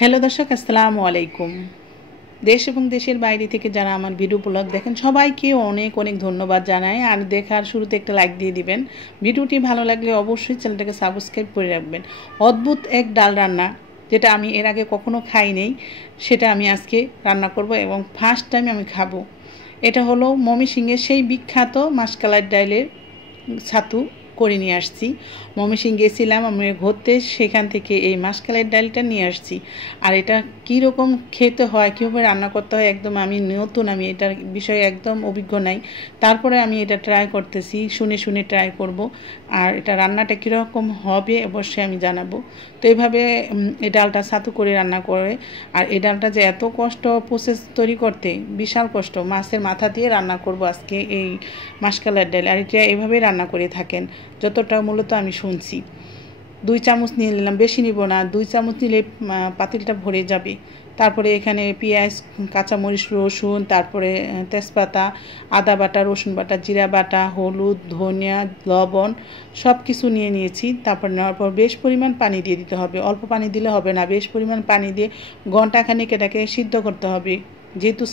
Hello দর্শক, আসসালামু আলাইকুম। দেশ এবং দেশের বাইরে থেকে যারা আমার ভিডিও ব্লগ দেখেন সবাইকে অনেক অনেক ধন্যবাদ জানাই। আর দেখার শুরুতে একটা লাইক দিয়ে দিবেন। ভিডিওটি ভালো লাগলে অবশ্যই চ্যানেলটাকে সাবস্ক্রাইব করে রাখবেন। অদ্ভুত এক ডাল রান্না, যেটা আমি এর আগে কখনো খাই নাই, সেটা আমি আজকে রান্না করব এবং ফার্স্ট টাইম আমি খাবো। এটা হলো ময়মনসিংহের সেই বিখ্যাত মাসকালাই ডালের ছাতু করে নিয়ে আসছি। ময়মনসিংহ গেছিলাম আমি ঘুরতে, সেখান থেকে এই মাসকালের ডালটা নিয়ে আসছি। আর এটা কীরকম খেতে হয়, কীভাবে রান্না করতে হয়, একদম আমি নতুন, আমি এটার বিষয়ে একদম অভিজ্ঞ নাই। তারপরে আমি এটা ট্রাই করতেছি, শুনে শুনে ট্রাই করব। আর এটা রান্নাটা কীরকম হবে অবশ্যই আমি জানাবো। তো এইভাবে এই ডালটা ছাতু করে রান্না করে। আর এই ডালটা যে এত কষ্ট প্রসেস তৈরি করতে, বিশাল কষ্ট। মাছের মাথা দিয়ে রান্না করব আজকে এই মাসকালের ডাল। আর এটা এভাবেই রান্না করে থাকেন যতটা মূলত আমি শুনছি। 2 চামচ নিয়ে নিলাম, বেশি নিব না, 2 চামচ নিলে পাতিলটা ভরে যাবে। তারপরে এখানে পেঁয়াজ, কাঁচামরিচ, রসুন, তারপরে তেজপাতা, আদা বাটা, রসুন বাটা, জিরা বাটা, হলুদ, ধনিয়া, লবণ সব কিছু নিয়ে নিয়েছি। তারপর নেওয়ার পর বেশ পরিমাণ পানি দিয়ে দিতে হবে। অল্প পানি দিলে হবে না, বেশ পরিমাণ পানি দিয়ে ঘন্টাখানেক এটাকে সিদ্ধ করতে হবে। যেহেতু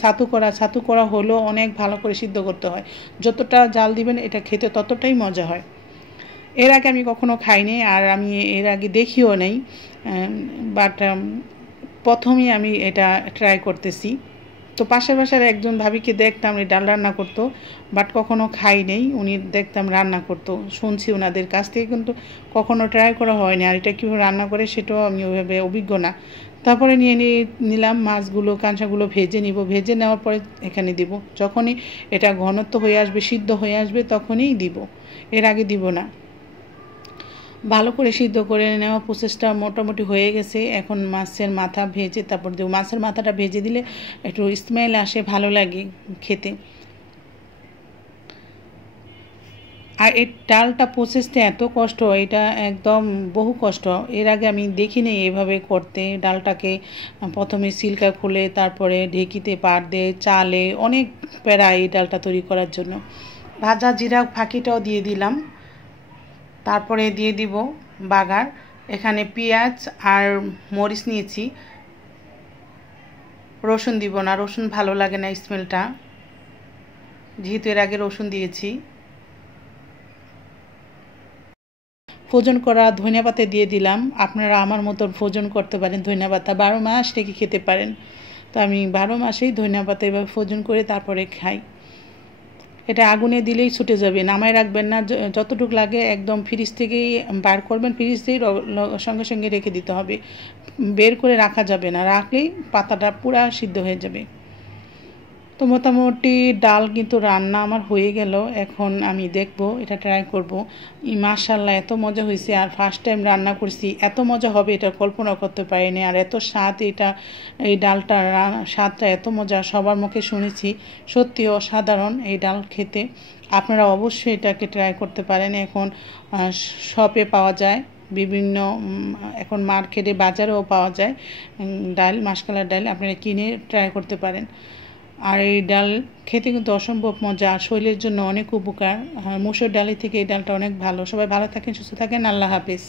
ছাতু করা হলেও অনেক ভালো করে সিদ্ধ করতে হয়। যতটা জাল দিবেন এটা খেতে ততটাই মজা হয়। এর আগে আমি কখনো খাইনি, আর আমি এর আগে দেখিও নেই, বাট প্রথমেই আমি এটা ট্রাই করতেছি। তো পাশের বাসার একজন ভাবিকে দেখতাম এই ডাল রান্না করতো, বাট কখনো খাই নেই। উনি দেখতাম রান্না করতো, শুনছি ওনাদের কাছ থেকে, কিন্তু কখনো ট্রাই করা হয়নি। আর এটা কীভাবে রান্না করে সেটাও আমি ওইভাবে অভিজ্ঞ না। তারপরে নিলাম মাছগুলো, কাঁচাগুলো ভেজে নিব। ভেজে নেওয়ার পরে এখানে দিব। যখনই এটা ঘনত্ব হয়ে আসবে, সিদ্ধ হয়ে আসবে, তখনই দিব, এর আগে দিব না। ভালো করে সিদ্ধ করে নেওয়া প্রসেসটা মোটামুটি হয়ে গেছে। এখন মাছের মাথা ভেজে তারপর দেবো। মাছের মাথাটা ভেজে দিলে একটু স্মেল আসে, ভালো লাগে খেতে। আর এই ডালটা প্রসেসটা এত কষ্ট, এটা একদম বহু কষ্ট। এর আগে আমি দেখিনি এভাবে করতে। ডালটাকে প্রথমে সিলকা খুলে তারপরে ঢেকিতে পাট দিয়ে চালে, অনেক প্যারা এই ডালটা তৈরি করার জন্য। ভাজা জিরা ফাঁকিটাও দিয়ে দিলাম। তারপরে দিয়ে দিব বাগার। এখানে পেঁয়াজ আর মরিচ নিয়েছি। রসুন দিব না, রসুন ভালো লাগে না স্মেলটা, যেহেতু এর আগে রসুন দিয়েছি। ফোজন করা ধনিয়া পাতা দিয়ে দিলাম। আপনারা আমার মতন ফোজন করতে পারেন, ধনিয়া পাতা 12 মাস রেখে খেতে পারেন। তো আমি 12 মাসেই ধনিয়া পাতা এভাবে ফোজন করে তারপরে খাই। এটা আগুনে দিলেই ছুটে যাবে, নামায় রাখবেন না। যতটুকু লাগে একদম ফ্রিজ থেকেই বার করবেন, ফ্রিজ থেকেই সঙ্গে সঙ্গে রেখে দিতে হবে। বের করে রাখা যাবে না, রাখলেই পাতাটা পুরা সিদ্ধ হয়ে যাবে। তো মোটামুটি ডাল কিন্তু রান্না আমার হয়ে গেল। এখন আমি দেখব, এটা ট্রাই করব। মাশাআল্লাহ এত মজা হয়েছে। আর ফার্স্ট টাইম রান্না করছি, এত মজা হবে এটা কল্পনা করতে পারিনি। আর এত স্বাদ, এই ডালটা স্বাদটা এত মজা, সবার মুখে শুনেছি। সত্যি অসাধারণ এই ডাল খেতে। আপনারা অবশ্যই এটাকে ট্রাই করতে পারেন। এখন শপে পাওয়া যায় বিভিন্ন, এখন মার্কেটে বাজারেও পাওয়া যায় ডাল, মাসকালার ডাল। আপনারা কিনে ট্রাই করতে পারেন। আর এই ডাল খেতে কিন্তু অসম্ভব মজা, আর শরীরের জন্য অনেক উপকার। আর মসুর ডালের থেকে এই ডালটা অনেক ভালো। সবাই ভালো থাকেন, সুস্থ থাকেন, আল্লাহ হাফেজ।